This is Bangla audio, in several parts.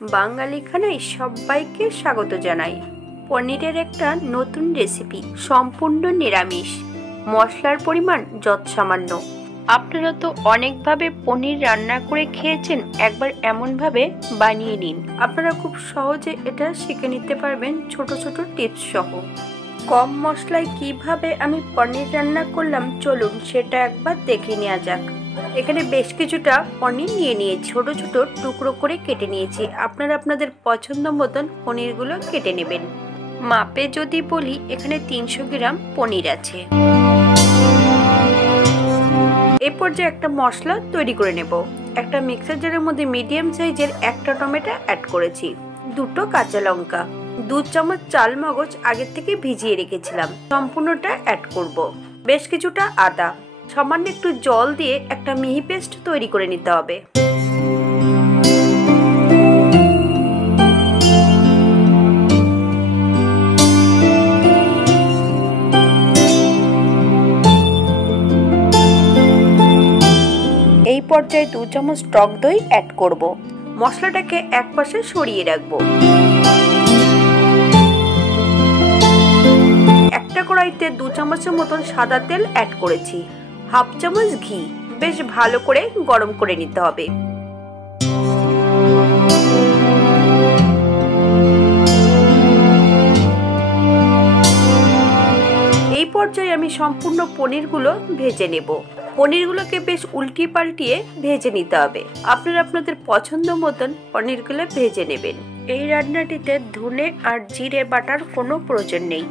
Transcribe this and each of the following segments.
বাঙালি খানায় সবাইকে স্বাগত জানাই। পনিরের একটা নতুন রেসিপি, সম্পূর্ণ নিরামিষ, মশলার পরিমাণ যৎসামান্য। আপনারা তো অনেকভাবে পনির রান্না করে খেয়েছেন, একবার এমনভাবে বানিয়ে নিন। আপনারা খুব সহজে এটা শিখে নিতে পারবেন ছোট ছোট টিপস সহ। কম মশলায় কিভাবে আমি পনির রান্না করলাম, চলুন সেটা একবার দেখে নেওয়া যাক। এখানে বেশ কিছুটা পনির নিয়ে নিয়েছি, ছোট ছোট টুকরো করে কেটে নিয়েছি। আপনারা আপনাদের পছন্দ মতন পনিরগুলো কেটে নেবেন। মাপে যদি বলি, এখানে 300 গ্রাম পনির আছে। এই পর্যায়ে একটা মশলা তৈরি করে নেব। একটা মিক্সার জারের মধ্যে মিডিয়াম সাইজের একটা টমেটো অ্যাড করেছি, 2টো কাঁচা লঙ্কা, 2 চামচ চাল মগজ আগে থেকে ভিজিয়ে রেখেছিলাম, সম্পূর্ণটা অ্যাড করব। বেশ কিছুটা আদা, সামান্য একটু জল দিয়ে একটা মিহি পেস্ট তৈরি করে নিতে হবে। এই পর্যায়ে 2 চামচ টক দই অ্যাড করব। মশলাটাকে একপাশে সরিয়ে রাখবো। একটা কড়াইতে 2 চামচের মতন সাদা তেল অ্যাড করেছি, হাফ চামচ ঘি। বেশ ভালো করে গরম করে নিতে হবে। এই পর্যায়ে আমি সম্পূর্ণ পনিরগুলো ভেজে নেব। পনিরগুলোকে বেশ উল্টিয়ে পাল্টিয়ে ভেজে নিতে হবে। আপনারা আপনাদের পছন্দ মতন পনিরগুলো ভেজে নেবেন। এই রান্নাটিতে ধনে আর জিরে বাটার কোনো প্রয়োজন নেই।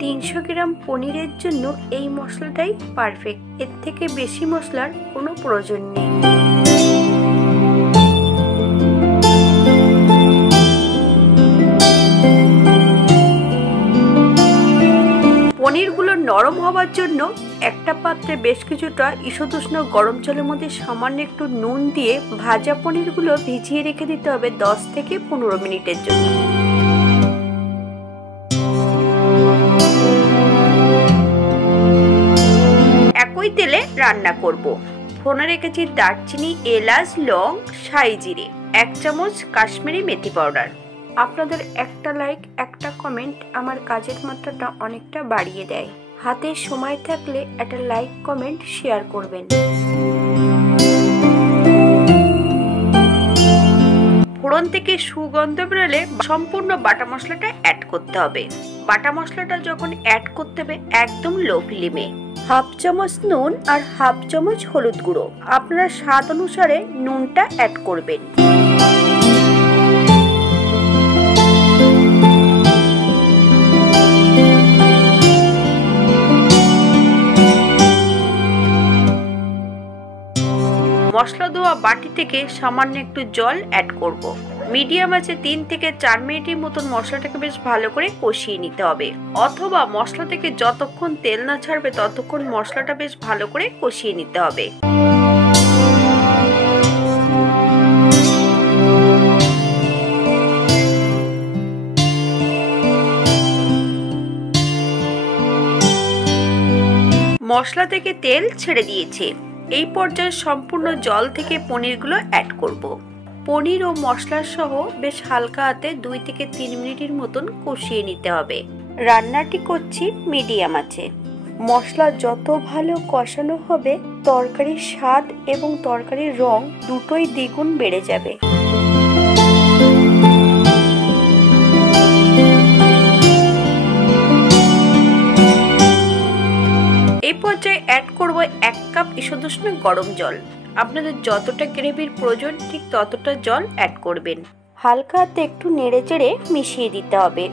300 গ্রাম পনিরের জন্য এই মশলাটাই পারফেক্ট, এর থেকে বেশি মশলার কোনো প্রয়োজন নেই। পনিরগুলো নরম হওয়ার জন্য একটা পাত্রে বেশ কিছুটা ঈষদুষ্ণ গরম জলের মধ্যে সামান্য একটু নুন দিয়ে ভাজা পনিরগুলো ভিজিয়ে রেখে দিতে হবে 10 থেকে 15 মিনিটের জন্য। একই তেলে রান্না করব। ফোড়নে রেখেছি দারচিনি, এলাচ, লং, সাই জিরে, 1 চামচ কাশ্মীরি মেথি পাউডার। আপনাদের একটা লাইক, একটা কমেন্ট আমার কাজের মাত্রাটা অনেকটা বাড়িয়ে দেয়। হাতে সময় থাকলে একটা লাইক, কমেন্ট, শেয়ার করবেন। ফোড়ন থেকে সুগন্ধ বেরোলে সম্পূর্ণ বাটা মশলাটা অ্যাড করতে হবে। বাটা মশলাটা যখন অ্যাড করতে হবে একদম লো ফ্লেমে। হাফ চামচ নুন আর হাফ চামচ হলুদ গুঁড়ো। আপনারা স্বাদ অনুসারে নুনটা অ্যাড করবেন। মশলা ধোয়া বাটি থেকে সামান্য একটু জল অ্যাড করব। মিডিয়াম আছে 3 থেকে 4 মিনিটের মতন মশলাটাকে বেশ ভালো করে কষিয়ে নিতে হবে, অথবা মশলা থেকে যতক্ষণ তেল না ছাড়বে ততক্ষণ মশলাটা বেশ ভালো করে কষিয়ে নিতে হবে। মশলা থেকে তেল ছেড়ে দিয়েছে। এই পর্যায়ে সম্পূর্ণ জল থেকে পনিরগুলো অ্যাড করব। পনির ও মশলা সহ বেশ হালকা হাতে 2 থেকে 3 মিনিটের মতন কষিয়ে নিতে হবে। রান্নাটি করছি মিডিয়াম আছে। মশলা যত ভালো কষানো হবে, তরকারির স্বাদ এবং তরকারির রং দুটোই দ্বিগুণ বেড়ে যাবে। এই পর্যায়ে অ্যাড করব 1 কাপ ঈষদুষ্ণ গরম জল। আপনাদের যতটা গ্রেভির প্রয়োজন ঠিক ততটা জল অ্যাড করবেন। হালকা হাতে একটু নেড়েচেড়ে মিশিয়ে দিতে হবে।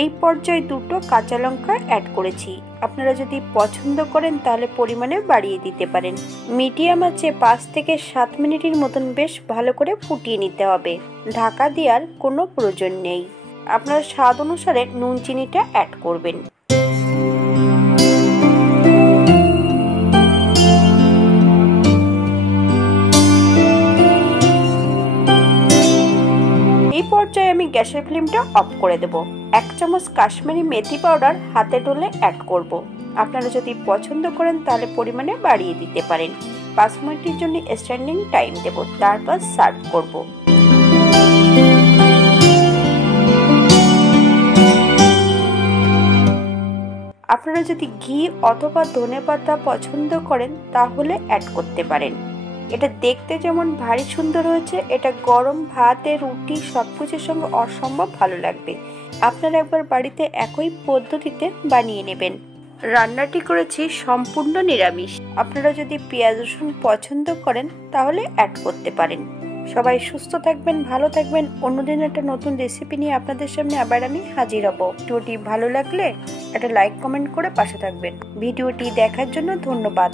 এই পর্যায়ে 2টো কাঁচা লঙ্কা অ্যাড করেছি। আপনারা যদি পছন্দ করেন তাহলে পরিমাণে বাড়িয়ে দিতে পারেন। মিডিয়াম আছে 5 থেকে 7 মিনিটের মতন বেশ ভালো করে ফুটিয়ে নিতে হবে। ঢাকা দেওয়ার কোনো প্রয়োজন নেই। আপনারা স্বাদ অনুসারে নুন চিনিটা অ্যাড করবেন। এই পর্যায়ে আমি গ্যাসের ফ্লেমটা অফ করে দেব। 1 চামচ কাশ্মীরি মেথি পাউডার হাতে ডলে অ্যাড করব। আপনারা যদি পছন্দ করেন তাহলে পরিমাণে বাড়িয়ে দিতে পারেন। 5 মিনিটের জন্য স্ট্যান্ডিং টাইম দেব, তারপর সার্ভ করব। আপনারা যদি ঘি অথবা ধনেপাতা পছন্দ করেন তাহলে অ্যাড করতে পারেন। এটা দেখতে যেমন ভারী সুন্দর হয়েছে, এটা গরম ভাতে, রুটি সবকিছুর সঙ্গে অসম্ভব ভালো লাগবে। আপনারা একবার বাড়িতে একই পদ্ধতিতে বানিয়ে নেবেন। রান্নাটি করেছি সম্পূর্ণ নিরামিষ। আপনারা যদি পেঁয়াজ রসুন পছন্দ করেন তাহলে অ্যাড করতে পারেন। সবাই সুস্থ থাকবেন, ভালো থাকবেন। অন্যদিন একটা নতুন রেসিপি নিয়ে আপনাদের সামনে আবার আমি হাজির হব। ভিডিওটি ভালো লাগলে একটা লাইক কমেন্ট করে পাশে থাকবেন। ভিডিওটি দেখার জন্য ধন্যবাদ।